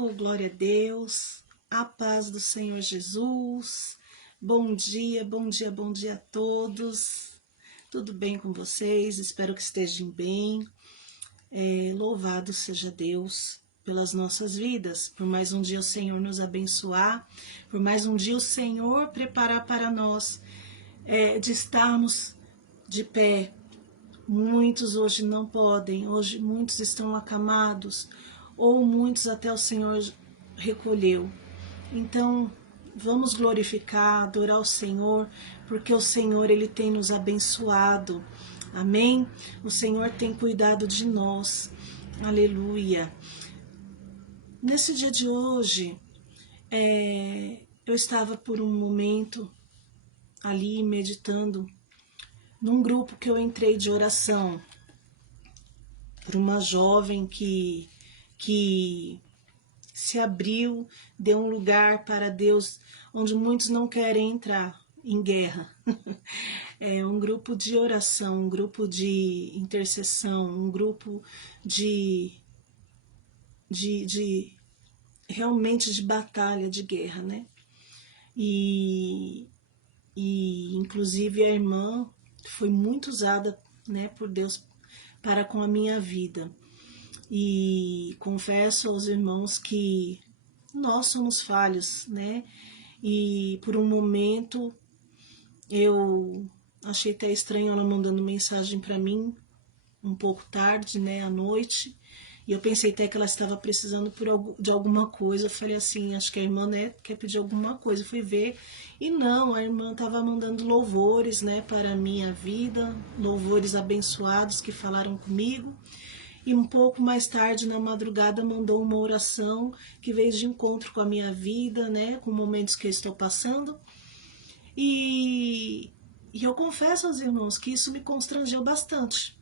Oh, glória a Deus, a paz do Senhor Jesus. Bom dia, bom dia, bom dia a todos. Tudo bem com vocês? Espero que estejam bem. Louvado seja Deus pelas nossas vidas, por mais um dia o Senhor nos abençoar, por mais um dia o Senhor preparar para nós de estarmos de pé. Muitos hoje não podem, hoje muitos estão acamados, ou muitos até o Senhor recolheu. Então, vamos glorificar, adorar o Senhor, porque o Senhor, Ele tem nos abençoado. Amém? O Senhor tem cuidado de nós. Aleluia. Nesse dia de hoje, eu estava por um momento ali meditando num grupo que eu entrei de oração por uma jovem que se abriu, deu um lugar para Deus onde muitos não querem entrar, em guerra. É um grupo de oração, um grupo de intercessão, um grupo de realmente de batalha, de guerra, né? E inclusive a irmã foi muito usada, né, por Deus para com a minha vida. E confesso aos irmãos que nós somos falhos, né? E por um momento eu achei até estranho ela mandando mensagem para mim um pouco tarde, né, à noite. E eu pensei até que ela estava precisando de alguma coisa. Eu falei assim, acho que a irmã, né, quer pedir alguma coisa. Eu fui ver e não, a irmã estava mandando louvores, né, para a minha vida, louvores abençoados que falaram comigo. E um pouco mais tarde, na madrugada, mandou uma oração que veio de encontro com a minha vida, né, com momentos que eu estou passando. E eu confesso aos irmãos que isso me constrangeu bastante,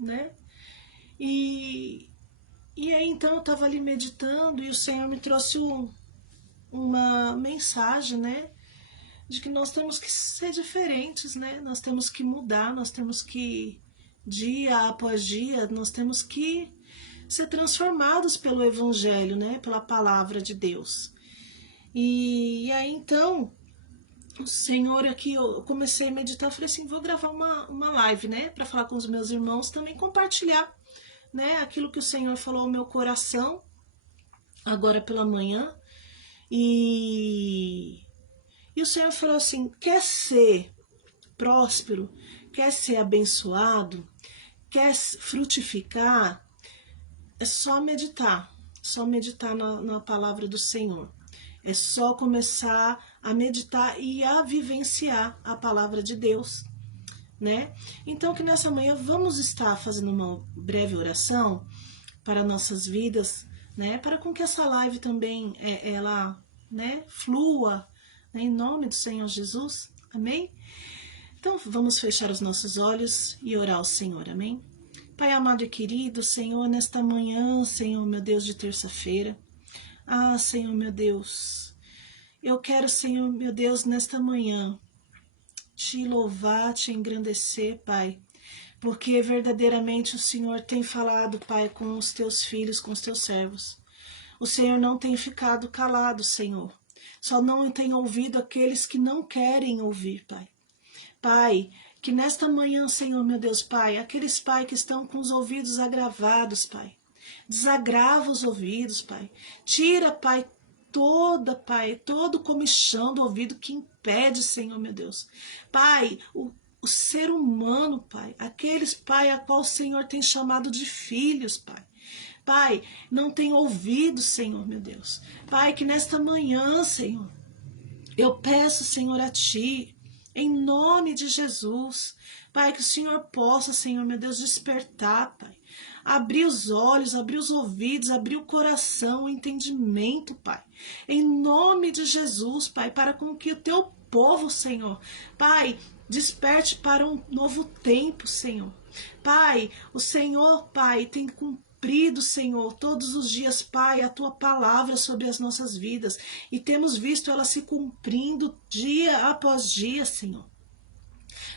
né? E aí então eu estava ali meditando e o Senhor me trouxe uma mensagem, né? De que nós temos que ser diferentes, né? Nós temos que mudar, nós temos que, dia após dia, nós temos que ser transformados pelo Evangelho, né? Pela palavra de Deus. E aí então, o Senhor aqui, eu comecei a meditar, falei assim, vou gravar uma live, né? Para falar com os meus irmãos, também compartilhar, né, aquilo que o Senhor falou ao meu coração agora pela manhã. E o Senhor falou assim, quer ser próspero, quer ser abençoado, quer frutificar, é só meditar na palavra do Senhor. É só começar a meditar e a vivenciar a palavra de Deus, né? Então que nessa manhã vamos estar fazendo uma breve oração para nossas vidas, né? Para com que essa live também ela, né, flua, né, em nome do Senhor Jesus. Amém? Então vamos fechar os nossos olhos e orar ao Senhor. Amém? Pai amado e querido, Senhor, nesta manhã, Senhor, meu Deus, de terça-feira. Ah, Senhor, meu Deus, eu quero, Senhor, meu Deus, nesta manhã, te louvar, te engrandecer, Pai, porque verdadeiramente o Senhor tem falado, Pai, com os teus filhos, com os teus servos. O Senhor não tem ficado calado, Senhor. Só não tem ouvido aqueles que não querem ouvir, Pai. Pai, que nesta manhã, Senhor, meu Deus, Pai, aqueles, Pai, que estão com os ouvidos agravados, Pai, desagrava os ouvidos, Pai. Tira, Pai, todo comichão do ouvido que impede, Senhor, meu Deus. Pai, o ser humano, Pai, aqueles, Pai, a qual o Senhor tem chamado de filhos, Pai. Pai, não tem ouvido, Senhor, meu Deus. Pai, que nesta manhã, Senhor, eu peço, Senhor, a Ti, em nome de Jesus, Pai, que o Senhor possa, Senhor, meu Deus, despertar, Pai. Abrir os olhos, abrir os ouvidos, abrir o coração, o entendimento, Pai. Em nome de Jesus, Pai, para com que o Teu povo, Senhor, Pai, desperte para um novo tempo, Senhor. Pai, o Senhor, Pai, tem cumprido, Senhor, todos os dias, Pai, a Tua palavra sobre as nossas vidas. E temos visto ela se cumprindo dia após dia, Senhor.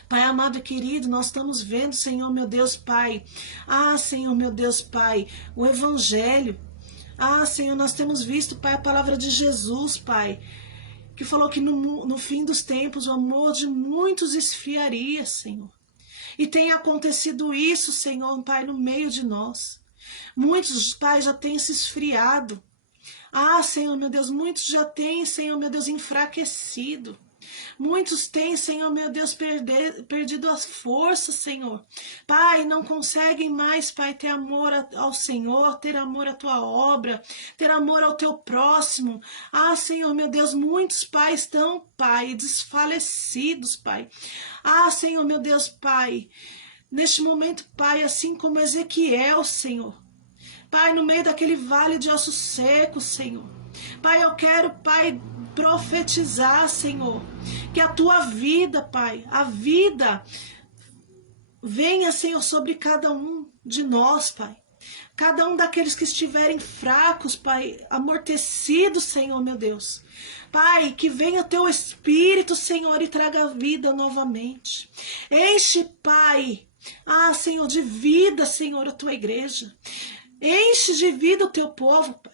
Pai amado e querido, nós estamos vendo, Senhor, meu Deus, Pai. Ah, Senhor, meu Deus, Pai, o Evangelho. Ah, Senhor, nós temos visto, Pai, a palavra de Jesus, Pai, que falou que no fim dos tempos o amor de muitos esfriaria, Senhor. E tem acontecido isso, Senhor, Pai, no meio de nós. Muitos, Pai, já têm se esfriado. Ah, Senhor, meu Deus, muitos já têm, Senhor, meu Deus, enfraquecido. Muitos têm, Senhor, meu Deus, perdido as forças, Senhor. Pai, não conseguem mais, Pai, ter amor ao Senhor, ter amor à tua obra, ter amor ao teu próximo. Ah, Senhor, meu Deus, muitos pais estão, Pai, desfalecidos, Pai. Ah, Senhor, meu Deus, Pai, neste momento, Pai, assim como Ezequiel, Senhor. Pai, no meio daquele vale de ossos secos, Senhor. Pai, eu quero, Pai, profetizar, Senhor, que a tua vida, Pai, a vida venha, Senhor, sobre cada um de nós, Pai. Cada um daqueles que estiverem fracos, Pai, amortecidos, Senhor, meu Deus. Pai, que venha o teu Espírito, Senhor, e traga vida novamente. Enche, Pai, Senhor, de vida, Senhor, a tua igreja. Enche de vida o teu povo, Pai.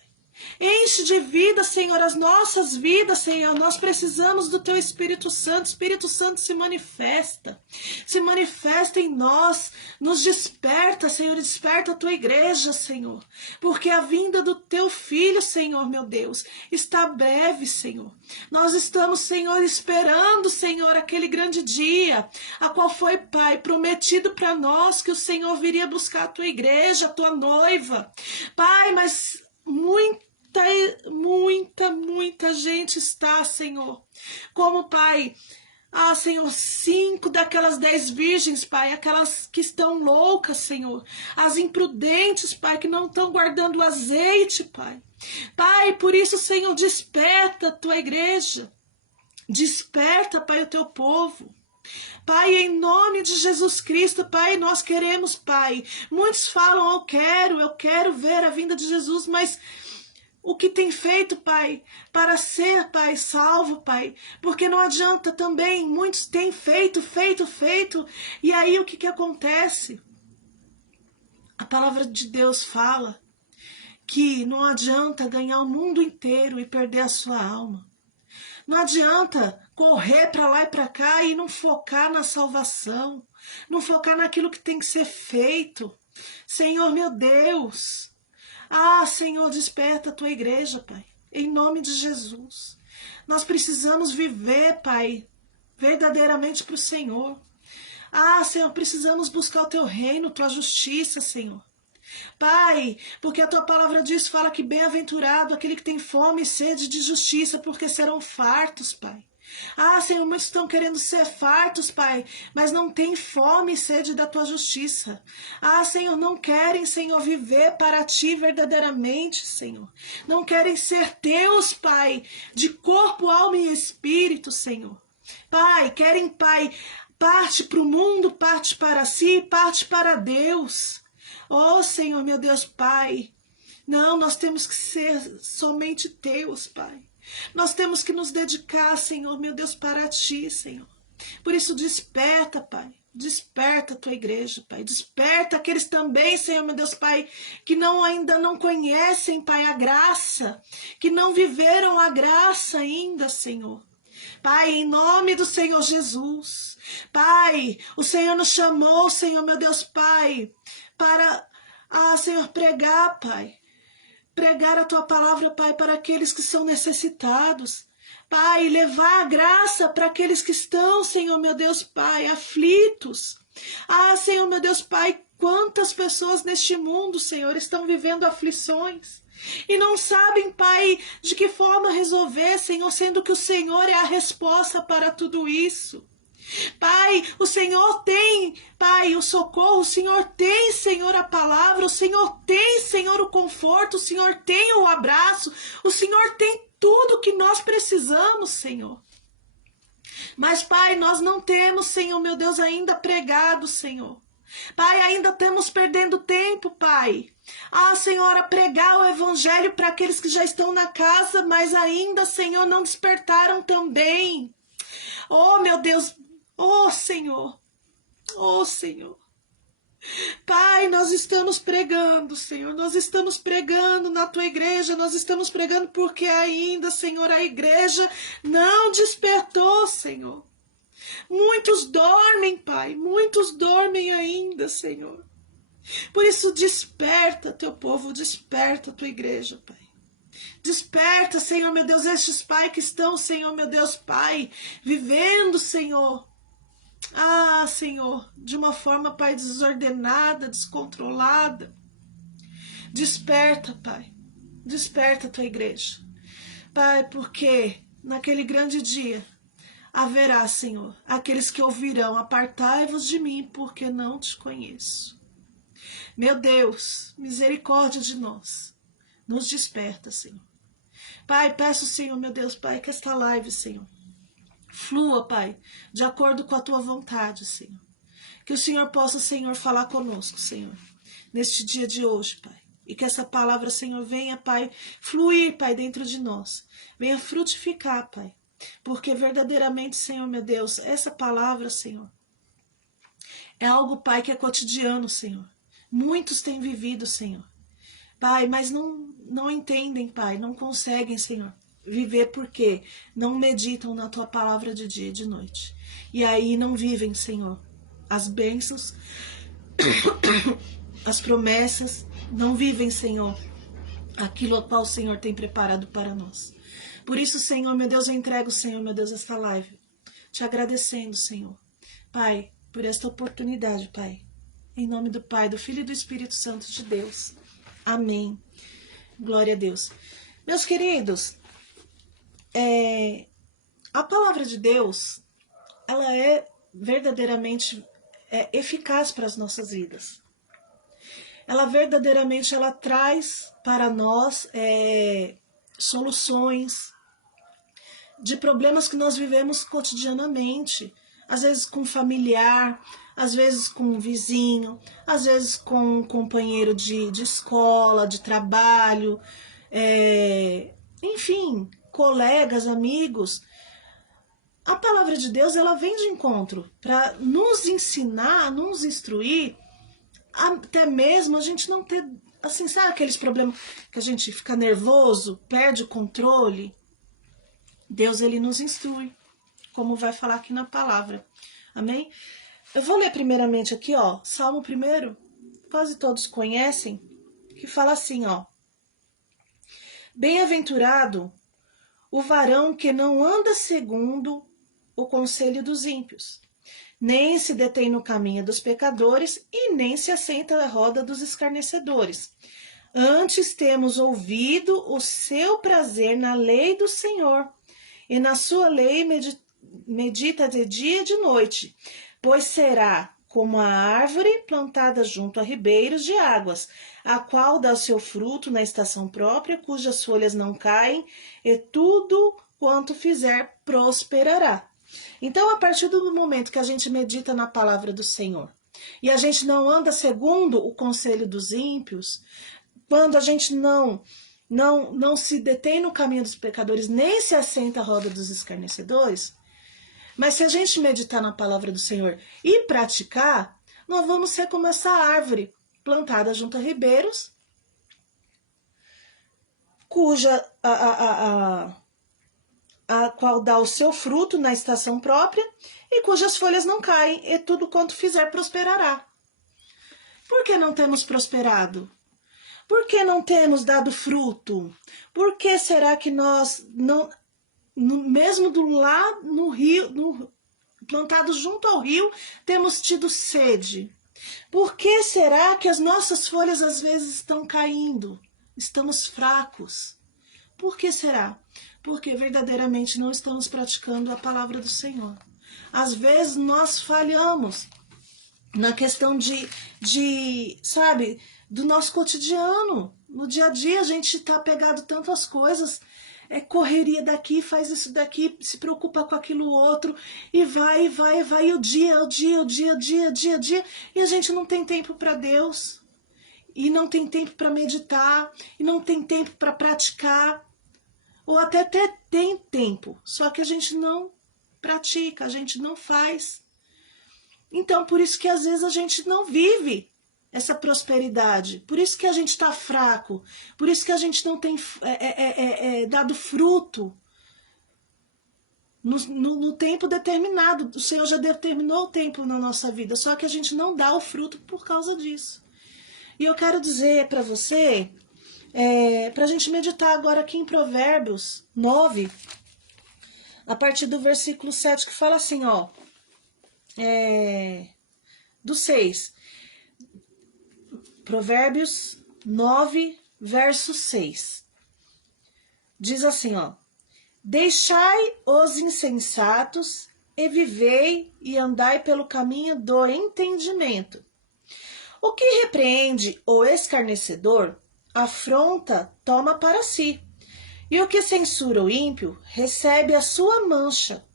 Enche de vida, Senhor, as nossas vidas, Senhor. Nós precisamos do teu Espírito Santo. Espírito Santo se manifesta em nós, nos desperta, Senhor, desperta a tua igreja, Senhor, porque a vinda do teu Filho, Senhor, meu Deus, está breve, Senhor. Nós estamos, Senhor, esperando, Senhor, aquele grande dia, a qual foi, Pai, prometido para nós que o Senhor viria buscar a tua igreja, a tua noiva. Pai, mas muita gente está, Senhor, como, Pai, Senhor, 5 daquelas 10 virgens, Pai, aquelas que estão loucas, Senhor, as imprudentes, Pai, que não estão guardando azeite, Pai. Pai, por isso, Senhor, desperta a tua igreja, desperta, Pai, o teu povo. Pai, em nome de Jesus Cristo, Pai, nós queremos, Pai. Muitos falam, eu quero ver a vinda de Jesus, mas o que tem feito, Pai, para ser, Pai, salvo, Pai? Porque não adianta também, muitos têm feito, e aí o que acontece? A palavra de Deus fala que não adianta ganhar o mundo inteiro e perder a sua alma. Não adianta correr para lá e para cá e não focar na salvação, não focar naquilo que tem que ser feito. Senhor, meu Deus, Senhor, desperta a tua igreja, Pai, em nome de Jesus. Nós precisamos viver, Pai, verdadeiramente para o Senhor. Senhor, precisamos buscar o teu reino, tua justiça, Senhor. Pai, porque a tua palavra diz, fala que bem-aventurado aquele que tem fome e sede de justiça, porque serão fartos, Pai. Senhor, muitos estão querendo ser fartos, Pai, mas não têm fome e sede da tua justiça. Senhor, não querem, Senhor, viver para ti verdadeiramente, Senhor. Não querem ser teus, Pai, de corpo, alma e espírito, Senhor. Pai, querem, Pai, parte para o mundo, parte para si, parte para Deus. Oh, Senhor, meu Deus, Pai, não, nós temos que ser somente teus, Pai. Nós temos que nos dedicar, Senhor, meu Deus, para ti, Senhor. Por isso, desperta, Pai. Desperta a tua igreja, Pai. Desperta aqueles também, Senhor, meu Deus, Pai, que ainda não conhecem, Pai, a graça, que não viveram a graça ainda, Senhor. Pai, em nome do Senhor Jesus. Pai, o Senhor nos chamou, Senhor, meu Deus, Pai, para, Senhor, pregar, Pai. Pregar a tua palavra, Pai, para aqueles que são necessitados. Pai, levar a graça para aqueles que estão, Senhor, meu Deus, Pai, aflitos. Senhor, meu Deus, Pai, quantas pessoas neste mundo, Senhor, estão vivendo aflições e não sabem, Pai, de que forma resolver, Senhor, sendo que o Senhor é a resposta para tudo isso. Pai, o Senhor tem, Pai, o socorro, o Senhor tem, Senhor, a palavra, o Senhor tem, Senhor, o conforto, o Senhor tem o abraço, o Senhor tem tudo que nós precisamos, Senhor. Mas, Pai, nós não temos, Senhor, meu Deus, ainda pregado, Senhor. Pai, ainda estamos perdendo tempo, Pai. Senhor, a pregar o evangelho para aqueles que já estão na casa, mas ainda, Senhor, não despertaram também. Oh, meu Deus, oh, Senhor, oh, Senhor. Pai, nós estamos pregando, Senhor, nós estamos pregando na tua igreja, nós estamos pregando porque ainda, Senhor, a igreja não despertou, Senhor. Muitos dormem, Pai, muitos dormem ainda, Senhor. Por isso, desperta teu povo, desperta a tua igreja, Pai. Desperta, Senhor, meu Deus, estes, Pai, que estão, Senhor, meu Deus, Pai, vivendo, Senhor. Ah, Senhor, de uma forma, Pai, desordenada, descontrolada. Desperta, Pai. Desperta a tua igreja. Pai, porque naquele grande dia haverá, Senhor, aqueles que ouvirão: apartai-vos de mim, porque não te conheço. Meu Deus, misericórdia de nós. Nos desperta, Senhor. Pai, peço, Senhor, meu Deus, Pai, que esta live, Senhor, flua, Pai, de acordo com a tua vontade, Senhor. Que o Senhor possa, Senhor, falar conosco, Senhor, neste dia de hoje, Pai. E que essa palavra, Senhor, venha, Pai, fluir, Pai, dentro de nós. Venha frutificar, Pai. Porque verdadeiramente, Senhor, meu Deus, essa palavra, Senhor, é algo, Pai, que é cotidiano, Senhor. Muitos têm vivido, Senhor. Pai, mas não entendem, Pai, não conseguem, Senhor, viver porque não meditam na tua palavra de dia e de noite. E aí não vivem, Senhor, as bênçãos, as promessas, não vivem, Senhor, aquilo a qual o Senhor tem preparado para nós. Por isso, Senhor, meu Deus, eu entrego, Senhor, meu Deus, esta live, te agradecendo, Senhor, Pai, por esta oportunidade, Pai. Em nome do Pai, do Filho e do Espírito Santo de Deus. Amém. Glória a Deus. Meus queridos, a palavra de Deus, ela é verdadeiramente eficaz para as nossas vidas. Ela verdadeiramente ela traz para nós soluções de problemas que nós vivemos cotidianamente. Às vezes com familiar, às vezes com um vizinho, às vezes com um companheiro de escola, de trabalho, enfim, colegas, amigos. A palavra de Deus, ela vem de encontro para nos ensinar, nos instruir, até mesmo a gente não ter, assim, sabe aqueles problemas que a gente fica nervoso, perde o controle? Deus, ele nos instrui, como vai falar aqui na palavra. Amém? Eu vou ler primeiramente aqui, ó, Salmo 1, quase todos conhecem, que fala assim, ó: bem-aventurado o varão que não anda segundo o conselho dos ímpios, nem se detém no caminho dos pecadores e nem se assenta à roda dos escarnecedores. Antes temos ouvido o seu prazer na lei do Senhor, e na sua lei medita de dia e de noite, pois será como a árvore plantada junto a ribeiros de águas, a qual dá o seu fruto na estação própria, cujas folhas não caem, e tudo quanto fizer prosperará. Então, a partir do momento que a gente medita na palavra do Senhor, e a gente não anda segundo o conselho dos ímpios, quando a gente não se detém no caminho dos pecadores, nem se assenta à roda dos escarnecedores, mas se a gente meditar na palavra do Senhor e praticar, nós vamos ser como essa árvore plantada junto a ribeiros, cuja a qual dá o seu fruto na estação própria e cujas folhas não caem, e tudo quanto fizer prosperará. Por que não temos prosperado? Por que não temos dado fruto? Por que será que nós não, mesmo do lá no rio, plantados junto ao rio, temos tido sede? Por que será que as nossas folhas às vezes estão caindo? Estamos fracos. Por que será? Porque verdadeiramente não estamos praticando a palavra do Senhor. Às vezes nós falhamos na questão sabe, do nosso cotidiano. No dia a dia a gente está pegado tanto às coisas, correria daqui, faz isso daqui, se preocupa com aquilo outro, e vai, e o dia, e a gente não tem tempo para Deus, e não tem tempo para meditar, e não tem tempo para praticar, ou até tem tempo, só que a gente não pratica, a gente não faz. Então, por isso que às vezes a gente não vive essa prosperidade, por isso que a gente está fraco, por isso que a gente não tem dado fruto no tempo determinado. O Senhor já determinou o tempo na nossa vida, só que a gente não dá o fruto por causa disso. E eu quero dizer para você, para a gente meditar agora aqui em Provérbios 9, a partir do versículo 7, que fala assim, ó, do 6. Provérbios 9, verso 6. Diz assim, ó: deixai os insensatos e vivei e andai pelo caminho do entendimento. O que repreende o escarnecedor, afronta toma para si, e o que censura o ímpio, recebe a sua mancha.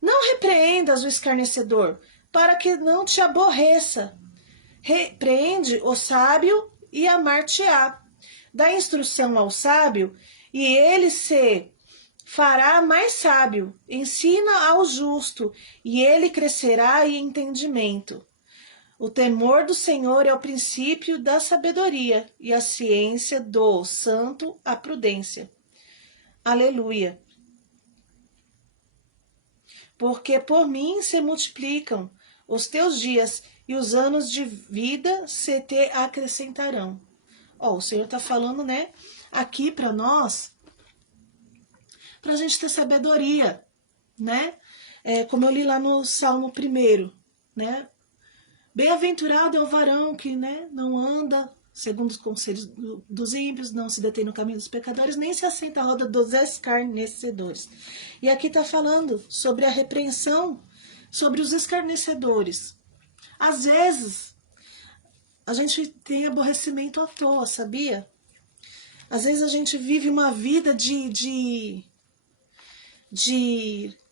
Não repreendas o escarnecedor, para que não te aborreça. Repreende o sábio e amar-te-á. Dá instrução ao sábio, e ele se fará mais sábio. Ensina ao justo, e ele crescerá em entendimento. O temor do Senhor é o princípio da sabedoria, e a ciência do santo a prudência. Aleluia. Porque por mim se multiplicam os teus dias, e os anos de vida se te acrescentarão. Ó, o Senhor está falando, né, aqui para nós, para a gente ter sabedoria, né? Como eu li lá no Salmo 1, né? Bem-aventurado é o varão que, né, não anda segundo os conselhos dos ímpios, não se detém no caminho dos pecadores, nem se assenta à roda dos escarnecedores. E aqui está falando sobre a repreensão, sobre os escarnecedores. Às vezes, a gente tem aborrecimento à toa, sabia? Às vezes a gente vive uma vida de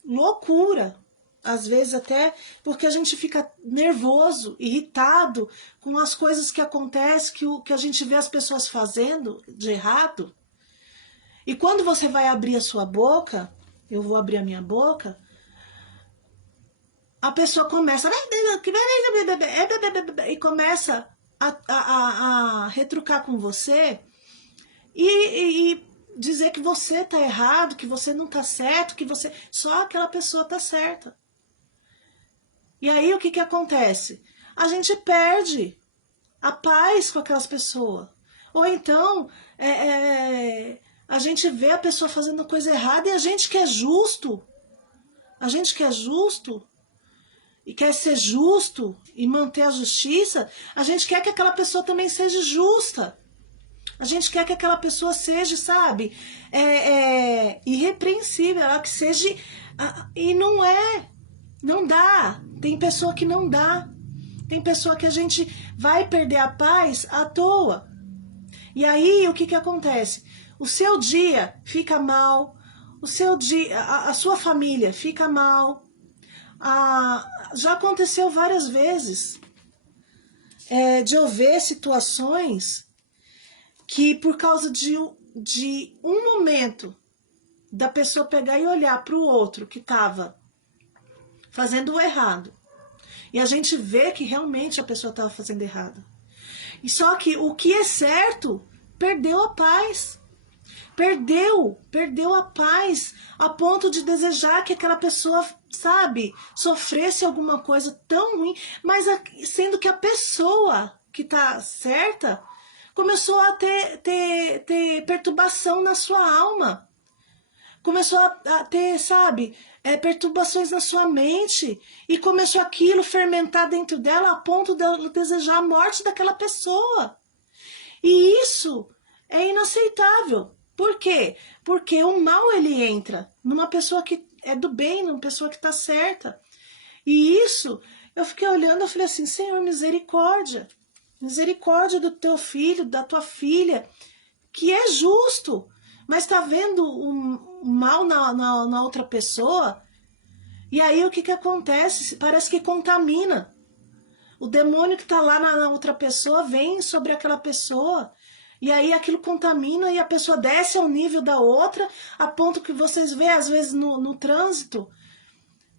loucura. Às vezes até porque a gente fica nervoso, irritado com as coisas que acontecem, que a gente vê as pessoas fazendo de errado. E quando você vai abrir a sua boca, eu vou abrir a minha boca, a pessoa começa e começa a retrucar com você e dizer que você tá errado, que você não tá certo, que você só aquela pessoa tá certa. E aí o que acontece? A gente perde a paz com aquelas pessoas. Ou então a gente vê a pessoa fazendo coisa errada e a gente que é justo, e quer ser justo e manter a justiça, a gente quer que aquela pessoa também seja justa. A gente quer que aquela pessoa seja, sabe, irrepreensível, ela que seja... E não é, não dá. Tem pessoa que não dá. Tem pessoa que a gente vai perder a paz à toa. E aí, o que acontece? O seu dia fica mal, o seu dia, a sua família fica mal. Já aconteceu várias vezes de eu ver situações que por causa de um momento da pessoa pegar e olhar para o outro que estava fazendo o errado, e a gente vê que realmente a pessoa estava fazendo errado. E só que o que é certo perdeu a paz. Perdeu a paz a ponto de desejar que aquela pessoa, sabe, sofresse alguma coisa tão ruim, mas sendo que a pessoa que tá certa começou a ter perturbação na sua alma. Começou a ter, sabe, perturbações na sua mente. E começou aquilo fermentar dentro dela a ponto de ela desejar a morte daquela pessoa. E isso é inaceitável. Por quê? Porque o mal, ele entra numa pessoa que é do bem, numa pessoa que está certa. E isso, eu fiquei olhando, eu falei assim, Senhor, misericórdia. Misericórdia do teu filho, da tua filha, que é justo, mas está vendo o mal na outra pessoa. E aí o que acontece? Parece que contamina. O demônio que está lá na outra pessoa vem sobre aquela pessoa. E aí aquilo contamina e a pessoa desce ao nível da outra, a ponto que vocês veem às vezes no trânsito,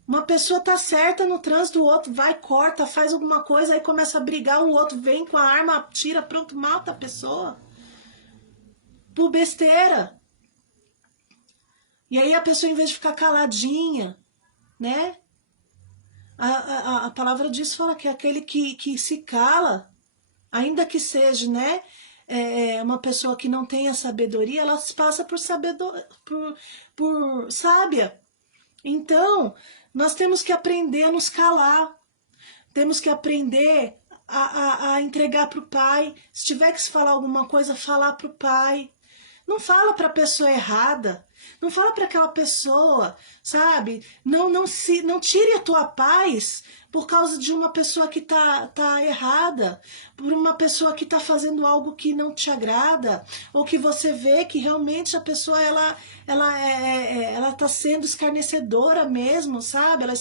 Uma pessoa tá certa no trânsito, o outro vai, corta, faz alguma coisa, aí começa a brigar, o outro vem com a arma, tira, pronto, mata a pessoa. Por besteira. E aí a pessoa, em vez de ficar caladinha, né? A palavra diz, fala que aquele que se cala, ainda que seja, né? Uma pessoa que não tenha sabedoria, ela se passa por sábia. Então, nós temos que aprender a nos calar. Temos que aprender a entregar para o Pai. Se tiver que se falar alguma coisa, falar para o Pai. Não fala para a pessoa errada. Não fala para aquela pessoa, sabe? Não tire a tua paz por causa de uma pessoa que tá errada, por uma pessoa que tá fazendo algo que não te agrada, ou que você vê que realmente a pessoa ela tá sendo escarnecedora mesmo, sabe? Ela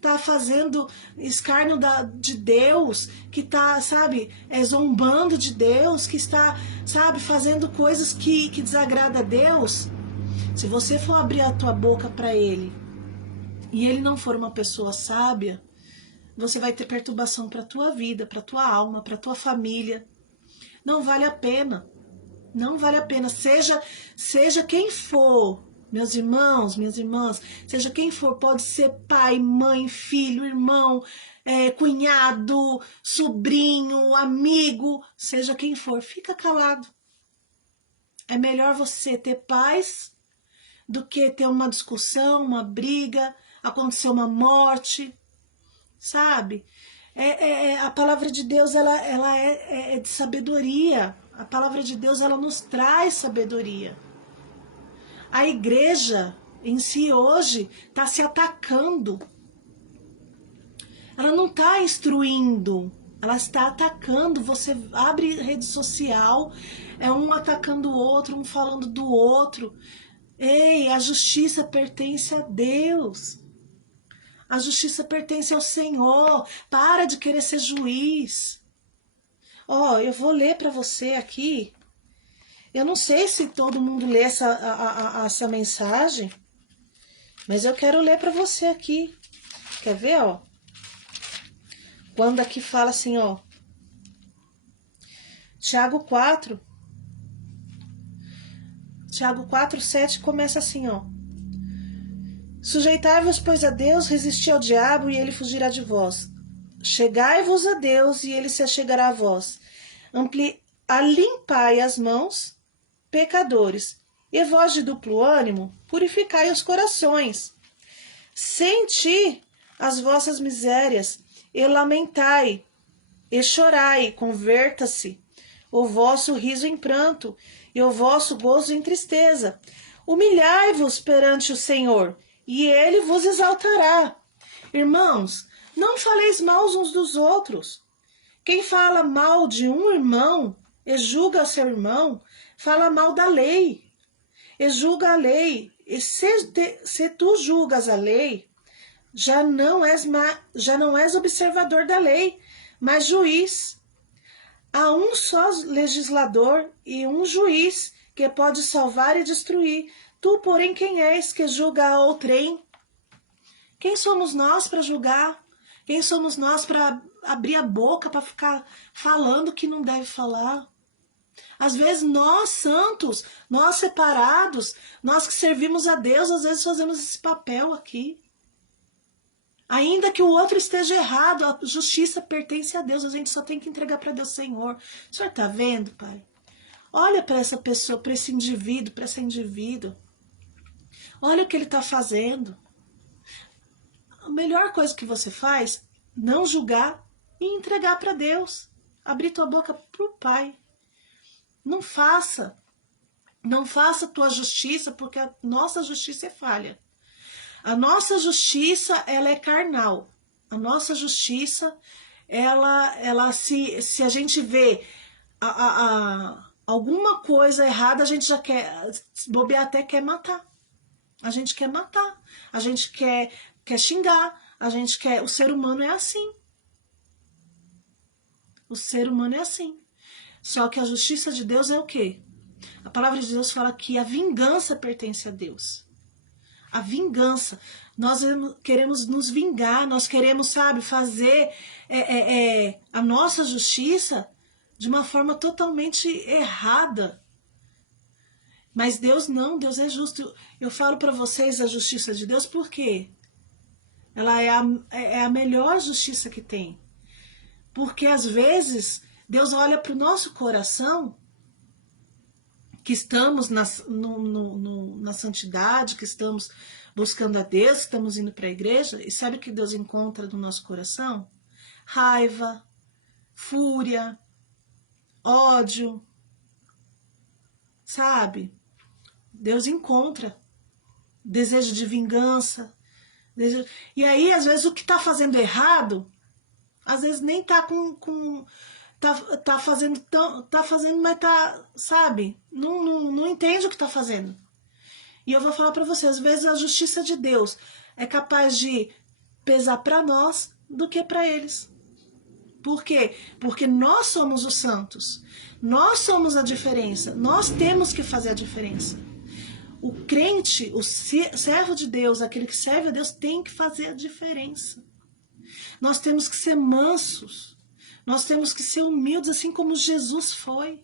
tá fazendo escárnio de Deus, que tá, sabe, zombando de Deus, que está, sabe, fazendo coisas que desagrada a Deus. Se você for abrir a tua boca para ele e ele não for uma pessoa sábia, você vai ter perturbação para a tua vida, para a tua alma, para a tua família. Não vale a pena. Não vale a pena. Seja quem for, meus irmãos, minhas irmãs, seja quem for, pode ser pai, mãe, filho, irmão, cunhado, sobrinho, amigo, seja quem for, fica calado. É melhor você ter paz do que ter uma discussão, uma briga, acontecer uma morte, sabe? A palavra de Deus, ela é de sabedoria. A palavra de Deus, ela nos traz sabedoria. A igreja em si hoje está se atacando. Ela não está instruindo, ela está atacando. Você abre rede social, é um atacando o outro, um falando do outro. Ei, a justiça pertence a Deus. A justiça pertence ao Senhor. Para de querer ser juiz. Eu vou ler para você aqui. Eu não sei se todo mundo lê essa mensagem, mas eu quero ler para você aqui. Quer ver, Quando aqui fala assim, Tiago 4, 7 começa assim, Sujeitai-vos, pois, a Deus, resisti ao diabo e ele fugirá de vós. Chegai-vos a Deus e ele se achegará a vós. Alimpai as mãos, pecadores, e vós de duplo ânimo, purificai os corações. Senti as vossas misérias, e lamentai, e chorai, converta-se o vosso riso em pranto, e o vosso gozo em tristeza. Humilhai-vos perante o Senhor, e ele vos exaltará. Irmãos, não faleis mal uns dos outros. Quem fala mal de um irmão e julga seu irmão, fala mal da lei, e julga a lei. E se tu julgas a lei, já não és observador da lei, mas juiz. Há um só legislador e um juiz que pode salvar e destruir. Tu, porém, quem és que julga a outrem? Quem somos nós para julgar? Quem somos nós para abrir a boca, para ficar falando que não deve falar? Às vezes nós, santos, nós separados, nós que servimos a Deus, às vezes fazemos esse papel aqui. Ainda que o outro esteja errado, a justiça pertence a Deus, a gente só tem que entregar para Deus. Senhor, o Senhor está vendo, Pai? Olha para essa pessoa, para esse indivíduo, para essa indivídua. Olha o que ele está fazendo. A melhor coisa que você faz, não julgar e entregar para Deus. Abrir tua boca para o Pai. Não faça a tua justiça, porque a nossa justiça é falha. A nossa justiça, ela é carnal. A nossa justiça, se a gente vê alguma coisa errada, a gente já quer, bobear até quer matar. A gente quer matar. A gente quer xingar. A gente quer. O ser humano é assim. O ser humano é assim. Só que a justiça de Deus é o quê? A palavra de Deus fala que a vingança pertence a Deus. a vingança. Nós queremos nos vingar, nós queremos, sabe, fazer a nossa justiça de uma forma totalmente errada. Mas Deus não, Deus é justo. Eu falo para vocês a justiça de Deus porque ela é a melhor justiça que tem. Porque às vezes Deus olha para o nosso coração, que estamos na santidade, que estamos buscando a Deus, que estamos indo para a igreja, e sabe o que Deus encontra no nosso coração? Raiva, fúria, ódio, sabe? Deus encontra desejo de vingança. E aí, às vezes, o que está fazendo errado, às vezes nem está tá fazendo, mas tá, sabe? Não entende o que está fazendo. E eu vou falar para você, às vezes a justiça de Deus é capaz de pesar para nós do que para eles. Por quê? Porque nós somos os santos. Nós somos a diferença. Nós temos que fazer a diferença. O crente, o servo de Deus, aquele que serve a Deus, tem que fazer a diferença. Nós temos que ser mansos. Nós temos que ser humildes, assim como Jesus foi.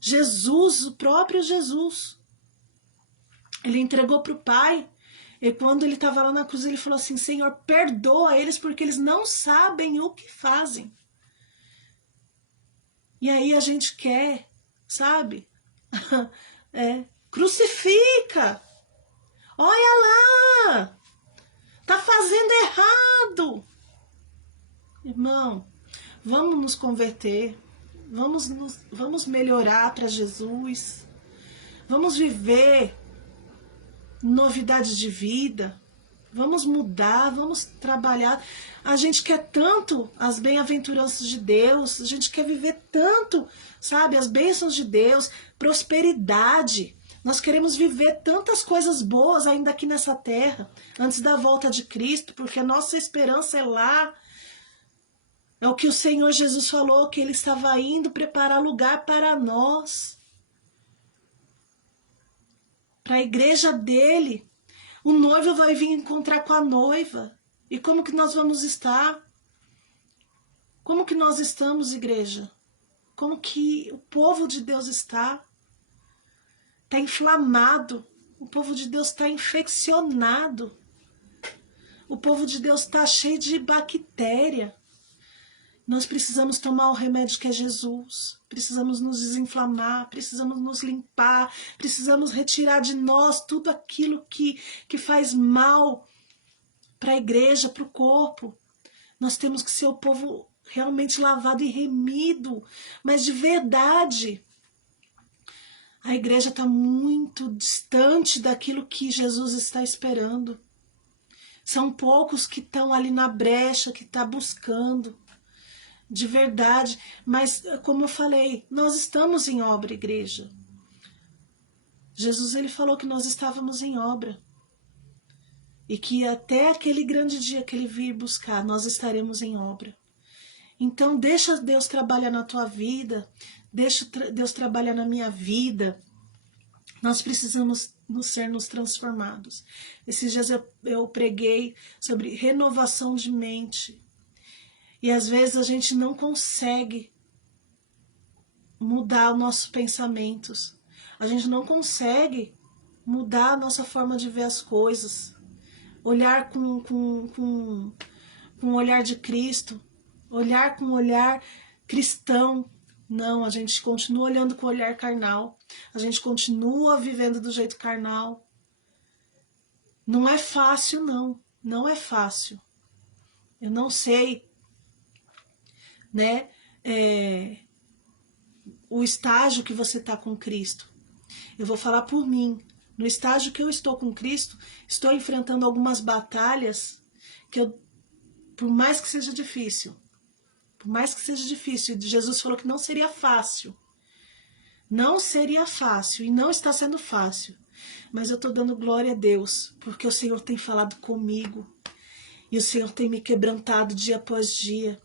Jesus, o próprio Jesus, ele entregou para o Pai. E quando ele estava lá na cruz, ele falou assim: Senhor, perdoa eles porque eles não sabem o que fazem. E aí a gente quer, sabe? Crucifica. Olha lá. Tá fazendo errado. Irmão, vamos nos converter. Vamos melhorar para Jesus. Vamos viver novidades de vida. Vamos mudar, vamos trabalhar. A gente quer tanto as bem-aventuranças de Deus, a gente quer viver tanto, sabe, as bênçãos de Deus, prosperidade. Nós queremos viver tantas coisas boas ainda aqui nessa terra, antes da volta de Cristo, porque a nossa esperança é lá. É o que o Senhor Jesus falou, que Ele estava indo preparar lugar para nós. Para a igreja dele. O noivo vai vir encontrar com a noiva. E como que nós vamos estar? Como que nós estamos, igreja? Como que o povo de Deus está? Está inflamado. O povo de Deus está infeccionado. O povo de Deus está cheio de bactéria. Nós precisamos tomar o remédio que é Jesus. Precisamos nos desinflamar, precisamos nos limpar, precisamos retirar de nós tudo aquilo que faz mal para a igreja, para o corpo. Nós temos que ser o povo realmente lavado e remido, mas de verdade. A igreja está muito distante daquilo que Jesus está esperando. São poucos que estão ali na brecha, que estão buscando. De verdade, mas como eu falei, nós estamos em obra, igreja. Jesus, ele falou que nós estávamos em obra. E que até aquele grande dia que ele vir buscar, nós estaremos em obra. Então deixa Deus trabalhar na tua vida, deixa Deus trabalhar na minha vida. Nós precisamos nos transformados. Esses dias eu preguei sobre renovação de mente. E às vezes a gente não consegue mudar os nossos pensamentos. A gente não consegue mudar a nossa forma de ver as coisas. Olhar com o olhar de Cristo. Olhar com o olhar cristão. Não, a gente continua olhando com o olhar carnal. A gente continua vivendo do jeito carnal. Não é fácil, não. Não é fácil. Eu não sei, né, o estágio que você está com Cristo. Eu vou falar por mim. No estágio que eu estou com Cristo, estou enfrentando algumas batalhas que por mais que seja difícil, Jesus falou que não seria fácil. Não seria fácil e não está sendo fácil. Mas eu estou dando glória a Deus, porque o Senhor tem falado comigo. E o Senhor tem me quebrantado dia após dia.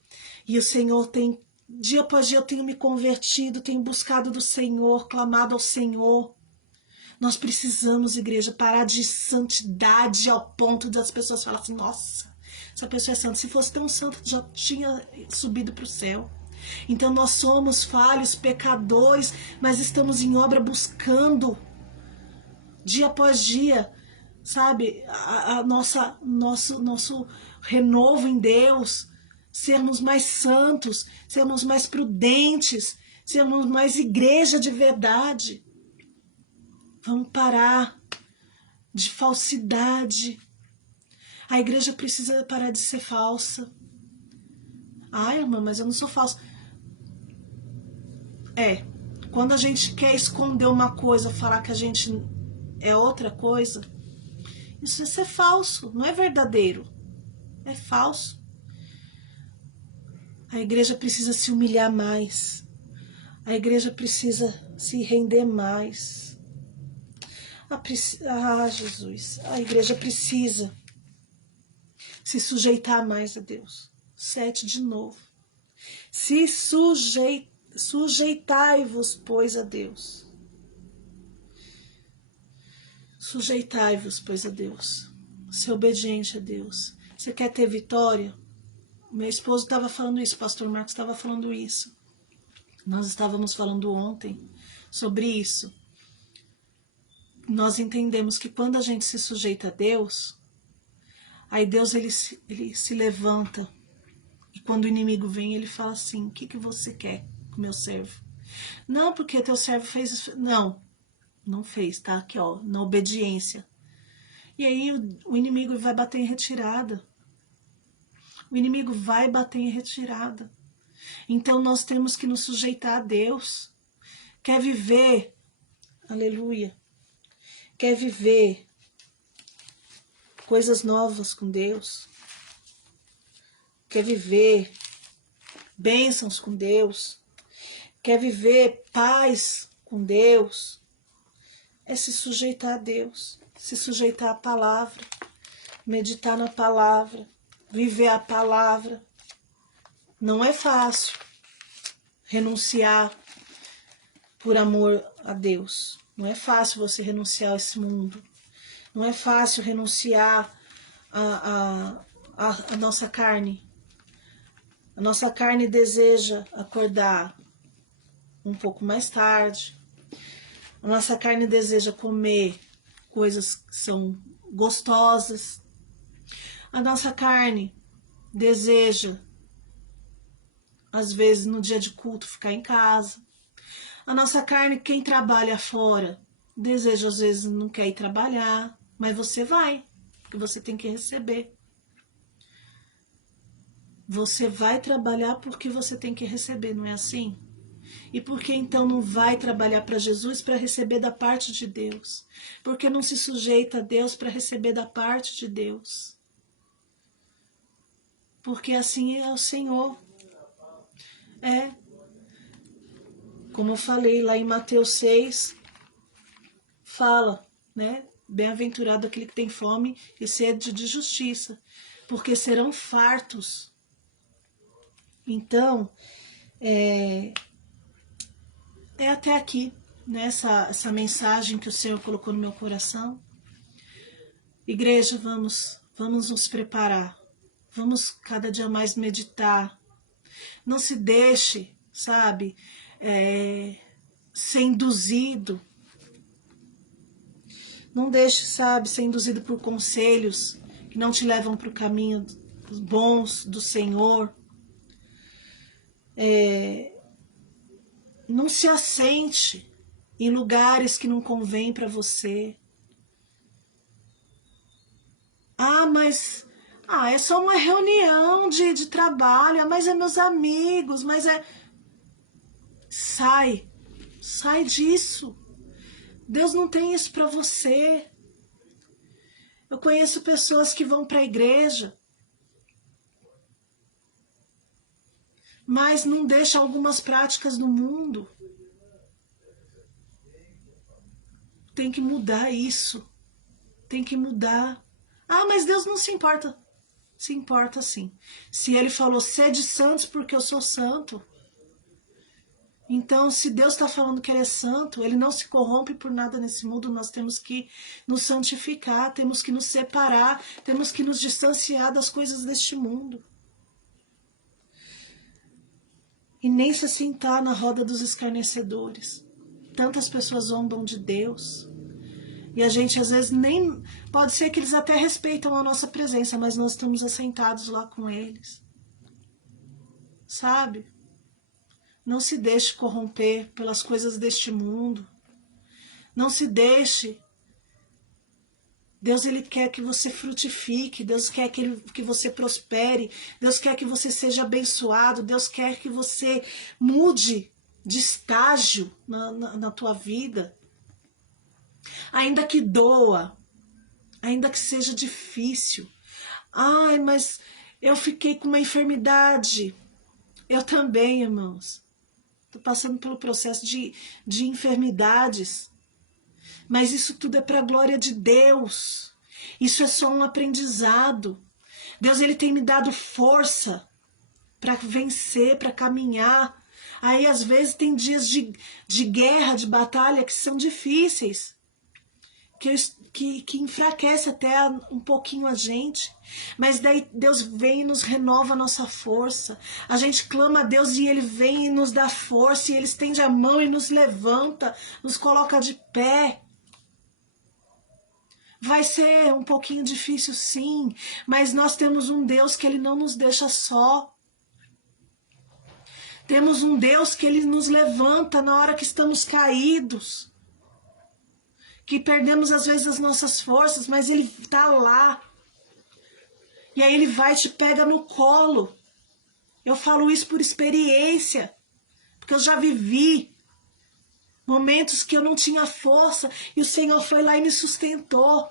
E o Senhor tem, dia após dia, eu tenho me convertido, tenho buscado do Senhor, clamado ao Senhor. Nós precisamos, igreja, parar de santidade ao ponto das pessoas falarem assim, nossa, essa pessoa é santa. Se fosse tão santa, já tinha subido para o céu. Então nós somos falhos, pecadores, mas estamos em obra buscando, dia após dia, sabe, nosso renovo em Deus, sermos mais santos, sermos mais prudentes, sermos mais igreja de verdade. Vamos parar de falsidade. A igreja precisa parar de ser falsa. Ai, irmã, mas eu não sou falsa. Quando a gente quer esconder uma coisa, falar que a gente é outra coisa, isso é ser falso, não é verdadeiro. É falso. A igreja precisa se humilhar mais. A igreja precisa se render mais. Jesus. A igreja precisa se sujeitar mais a Deus. 7 de novo. Se sujeitai-vos, pois, a Deus. Sujeitai-vos, pois, a Deus. Ser obediente a Deus. Você quer ter vitória? Meu esposo estava falando isso, o pastor Marcos estava falando isso. Nós estávamos falando ontem sobre isso. Nós entendemos que quando a gente se sujeita a Deus, aí Deus ele se levanta. E quando o inimigo vem, ele fala assim, o que você quer com o meu servo? Não, porque teu servo fez isso. Não fez, tá? Aqui, ó, na obediência. E aí o inimigo vai bater em retirada. O inimigo vai bater em retirada. Então nós temos que nos sujeitar a Deus. Quer viver, aleluia, quer viver coisas novas com Deus, quer viver bênçãos com Deus, quer viver paz com Deus, é se sujeitar a Deus, se sujeitar à palavra, meditar na palavra, viver a palavra. Não é fácil renunciar por amor a Deus. Não é fácil você renunciar a esse mundo. Não é fácil renunciar a nossa carne. A nossa carne deseja acordar um pouco mais tarde. A nossa carne deseja comer coisas que são gostosas. A nossa carne deseja, às vezes, no dia de culto, ficar em casa. A nossa carne, quem trabalha fora, deseja, às vezes, não quer ir trabalhar, mas você vai, porque você tem que receber. Você vai trabalhar porque você tem que receber, não é assim? E por que então não vai trabalhar para Jesus para receber da parte de Deus? Por que não se sujeita a Deus para receber da parte de Deus? Porque assim é o Senhor. Como eu falei lá em Mateus 6, fala, né? Bem-aventurado aquele que tem fome e sede de justiça, porque serão fartos. Então, é até aqui, né, essa mensagem que o Senhor colocou no meu coração. Igreja, vamos nos preparar. Vamos cada dia mais meditar. Não se deixe, sabe, ser induzido. Não deixe, sabe, ser induzido por conselhos que não te levam para o caminho bons do Senhor. Não se assente em lugares que não convém para você. Mas é só uma reunião de trabalho, mas é meus amigos, mas é... Sai disso. Deus não tem isso para você. Eu conheço pessoas que vão para a igreja, mas não deixam algumas práticas do mundo. Tem que mudar isso. Tem que mudar. Mas Deus não se importa. Se importa sim. Se Ele falou, sede santos porque eu sou santo. Então, se Deus está falando que Ele é santo, Ele não se corrompe por nada nesse mundo, nós temos que nos santificar, temos que nos separar, temos que nos distanciar das coisas deste mundo. E nem se assentar na roda dos escarnecedores. Tantas pessoas zombam de Deus. E a gente às vezes nem... Pode ser que eles até respeitam a nossa presença, mas nós estamos assentados lá com eles. Sabe? Não se deixe corromper pelas coisas deste mundo. Não se deixe. Deus, Ele quer que você frutifique. Deus quer que você prospere. Deus quer que você seja abençoado. Deus quer que você mude de estágio na tua vida. Ainda que doa. Ainda que seja difícil. Ai, mas eu fiquei com uma enfermidade. Eu também, irmãos. Estou passando pelo processo de enfermidades. Mas isso tudo é para a glória de Deus. Isso é só um aprendizado. Deus, Ele tem me dado força para vencer, para caminhar. Aí às vezes tem dias de guerra, de batalha que são difíceis. Que enfraquece até um pouquinho a gente. Mas daí Deus vem e nos renova a nossa força. A gente clama a Deus e Ele vem e nos dá força. E Ele estende a mão e nos levanta, nos coloca de pé. Vai ser um pouquinho difícil, sim, mas nós temos um Deus que Ele não nos deixa só. Temos um Deus que Ele nos levanta na hora que estamos caídos, que perdemos às vezes as nossas forças, mas Ele está lá. E aí Ele vai e te pega no colo. Eu falo isso por experiência, porque eu já vivi momentos que eu não tinha força e o Senhor foi lá e me sustentou.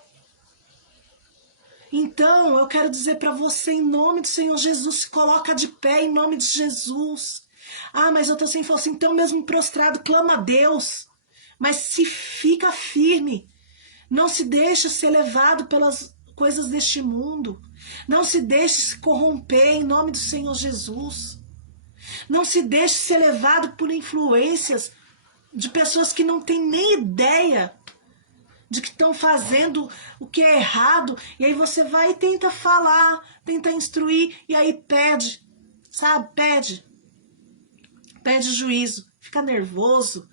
Então, eu quero dizer para você, em nome do Senhor Jesus, se coloca de pé em nome de Jesus. Ah, mas eu estou sem força. Então, mesmo prostrado, clama a Deus. Mas se fica firme. Não se deixe ser levado pelas coisas deste mundo. Não se deixe se corromper em nome do Senhor Jesus. Não se deixe ser levado por influências de pessoas que não têm nem ideia de que estão fazendo o que é errado, e aí você vai e tenta falar, tenta instruir, e aí pede, sabe, pede juízo, fica nervoso,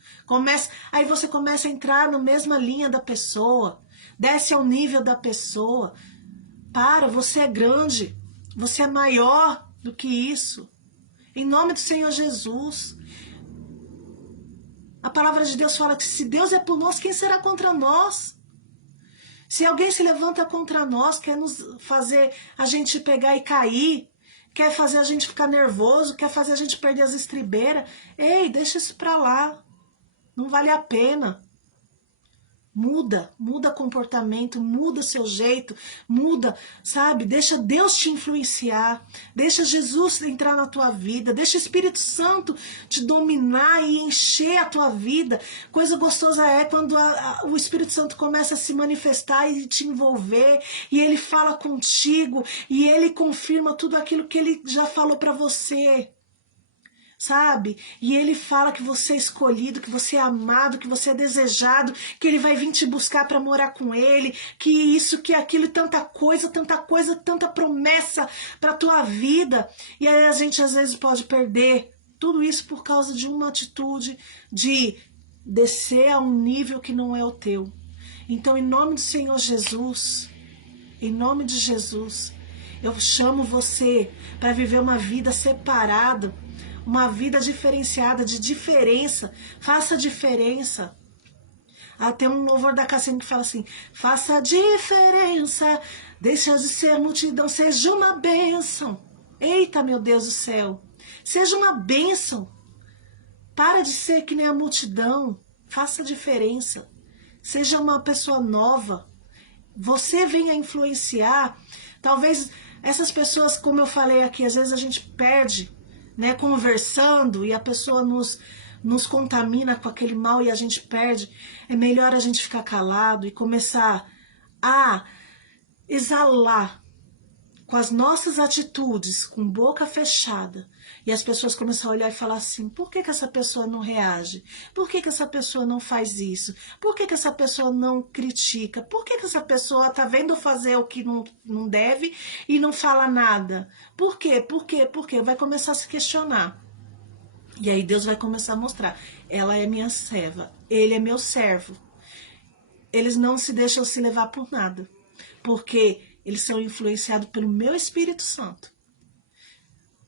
aí você começa a entrar na mesma linha da pessoa, desce ao nível da pessoa. Você é grande, você é maior do que isso, em nome do Senhor Jesus. A palavra de Deus fala que se Deus é por nós, quem será contra nós? Se alguém se levanta contra nós, quer nos fazer a gente pegar e cair, quer fazer a gente ficar nervoso, quer fazer a gente perder as estribeiras, ei, deixa isso pra lá. Não vale a pena. Muda comportamento, muda seu jeito, muda, sabe? Deixa Deus te influenciar, deixa Jesus entrar na tua vida, deixa o Espírito Santo te dominar e encher a tua vida. Coisa gostosa é quando o Espírito Santo começa a se manifestar e te envolver, e Ele fala contigo, e Ele confirma tudo aquilo que Ele já falou para você. Sabe? E Ele fala que você é escolhido, que você é amado, que você é desejado, que Ele vai vir te buscar para morar com Ele, que isso, que aquilo, tanta coisa, tanta promessa para tua vida. E aí a gente às vezes pode perder tudo isso por causa de uma atitude de descer a um nível que não é o teu. Então, em nome do Senhor Jesus, em nome de Jesus, eu chamo você para viver uma vida separada, uma vida diferenciada, de diferença. Faça diferença. Tem um louvor da Cassine que fala assim: faça diferença, deixa de ser multidão, seja uma bênção. Eita, meu Deus do céu, seja uma bênção. Para de ser que nem a multidão. Faça diferença. Seja uma pessoa nova. Você venha influenciar. Talvez essas pessoas, como eu falei aqui, às vezes a gente perde, né, conversando, e a pessoa nos contamina com aquele mal e a gente perde. É melhor a gente ficar calado e começar a exalar com as nossas atitudes, com boca fechada, e as pessoas começam a olhar e falar assim, por que essa pessoa não reage? Por que essa pessoa não faz isso? Por que essa pessoa não critica? Por que essa pessoa está vendo fazer o que não deve e não fala nada? Por quê? Por quê? Por quê? Vai começar a se questionar. E aí Deus vai começar a mostrar, ela é minha serva, ele é meu servo. Eles não se deixam se levar por nada, porque eles são influenciados pelo meu Espírito Santo.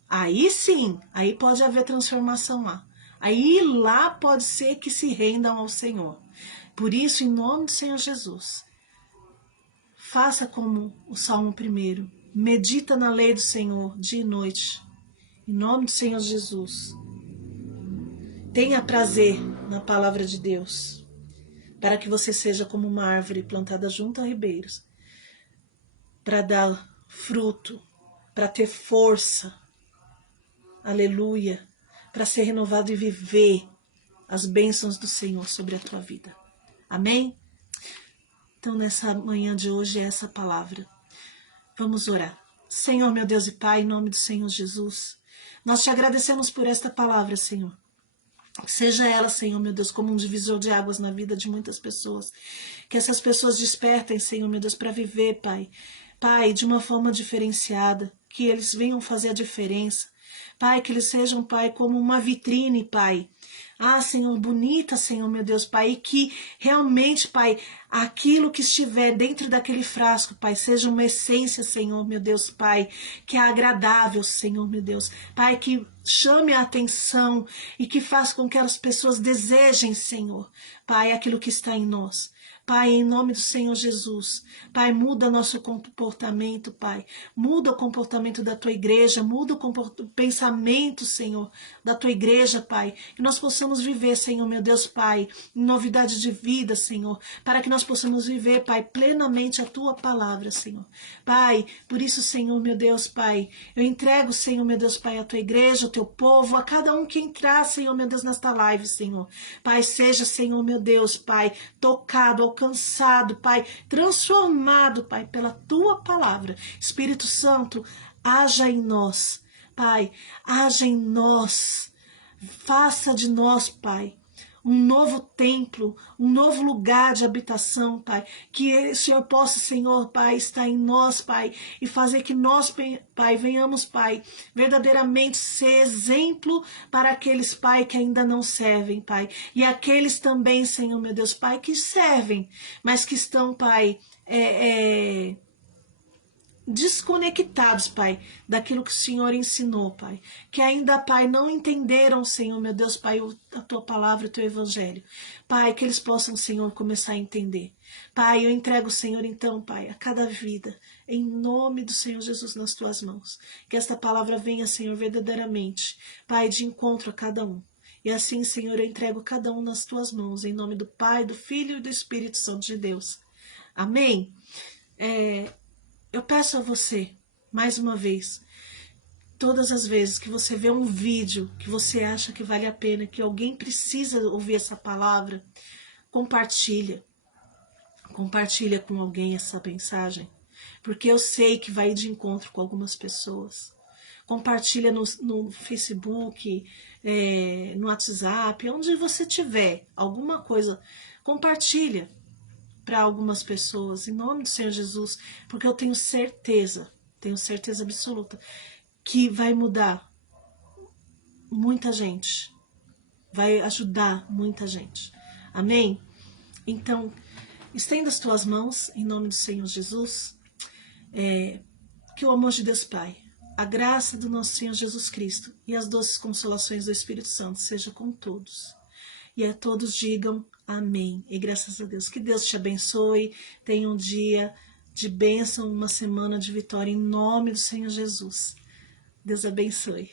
Aí sim, aí pode haver transformação lá. Aí lá pode ser que se rendam ao Senhor. Por isso, em nome do Senhor Jesus, faça como o Salmo 1, medita na lei do Senhor dia e noite. Em nome do Senhor Jesus. Tenha prazer na palavra de Deus, para que você seja como uma árvore plantada junto a ribeiros, para dar fruto, para ter força, aleluia, para ser renovado e viver as bênçãos do Senhor sobre a tua vida. Amém? Então, nessa manhã de hoje é essa palavra. Vamos orar. Senhor, meu Deus e Pai, em nome do Senhor Jesus, nós te agradecemos por esta palavra, Senhor. Seja ela, Senhor, meu Deus, como um divisor de águas na vida de muitas pessoas. Que essas pessoas despertem, Senhor, meu Deus, para viver, Pai. Pai, de uma forma diferenciada. Que eles venham fazer a diferença. Pai, que eles sejam, Pai, como uma vitrine, Pai. Ah, Senhor, bonita, Senhor, meu Deus, Pai. E que realmente, Pai, aquilo que estiver dentro daquele frasco, Pai, seja uma essência, Senhor, meu Deus, Pai, que é agradável, Senhor, meu Deus. Pai, que chame a atenção e que faça com que as pessoas desejem, Senhor, Pai, aquilo que está em nós. Pai, em nome do Senhor Jesus, Pai, muda nosso comportamento, Pai, muda o comportamento da Tua igreja, muda o pensamento, Senhor, da Tua igreja, Pai, que nós possamos viver, Senhor, meu Deus, Pai, em novidade de vida, Senhor, para que nós possamos viver, Pai, plenamente a Tua palavra, Senhor. Pai, por isso, Senhor, meu Deus, Pai, eu entrego, Senhor, meu Deus, Pai, a Tua igreja, o Teu povo, a cada um que entrar, Senhor, meu Deus, nesta live, Senhor. Pai, seja, Senhor, meu Deus, Pai, tocado, alcançado, Pai, transformado, Pai, pela Tua palavra. Espírito Santo, haja em nós, Pai, haja em nós, faça de nós, Pai, um novo templo, um novo lugar de habitação, Pai, que o Senhor possa, Senhor, Pai, estar em nós, Pai, e fazer que nós, Pai, venhamos, Pai, verdadeiramente ser exemplo para aqueles, Pai, que ainda não servem, Pai, e aqueles também, Senhor, meu Deus, Pai, que servem, mas que estão, Pai, desconectados, Pai, daquilo que o Senhor ensinou, Pai, que ainda, Pai, não entenderam, Senhor, meu Deus, Pai, a Tua palavra, o Teu Evangelho, Pai, que eles possam, Senhor, começar a entender. Pai, eu entrego, Senhor, então, Pai, a cada vida, em nome do Senhor Jesus, nas Tuas mãos, que esta palavra venha, Senhor, verdadeiramente, Pai, de encontro a cada um. E assim, Senhor, eu entrego cada um nas Tuas mãos, em nome do Pai, do Filho e do Espírito Santo de Deus. Amém? Eu peço a você, mais uma vez, todas as vezes que você vê um vídeo que você acha que vale a pena, que alguém precisa ouvir essa palavra, compartilha. Compartilha com alguém essa mensagem, porque eu sei que vai de encontro com algumas pessoas. Compartilha no Facebook, no WhatsApp, onde você tiver alguma coisa, compartilha para algumas pessoas, em nome do Senhor Jesus, porque eu tenho certeza absoluta, que vai mudar muita gente, vai ajudar muita gente. Amém? Então, estenda as tuas mãos, em nome do Senhor Jesus, que o amor de Deus Pai, a graça do nosso Senhor Jesus Cristo e as doces consolações do Espírito Santo seja com todos. E a todos digam amém. E graças a Deus. Que Deus te abençoe. Tenha um dia de bênção, uma semana de vitória em nome do Senhor Jesus. Deus abençoe.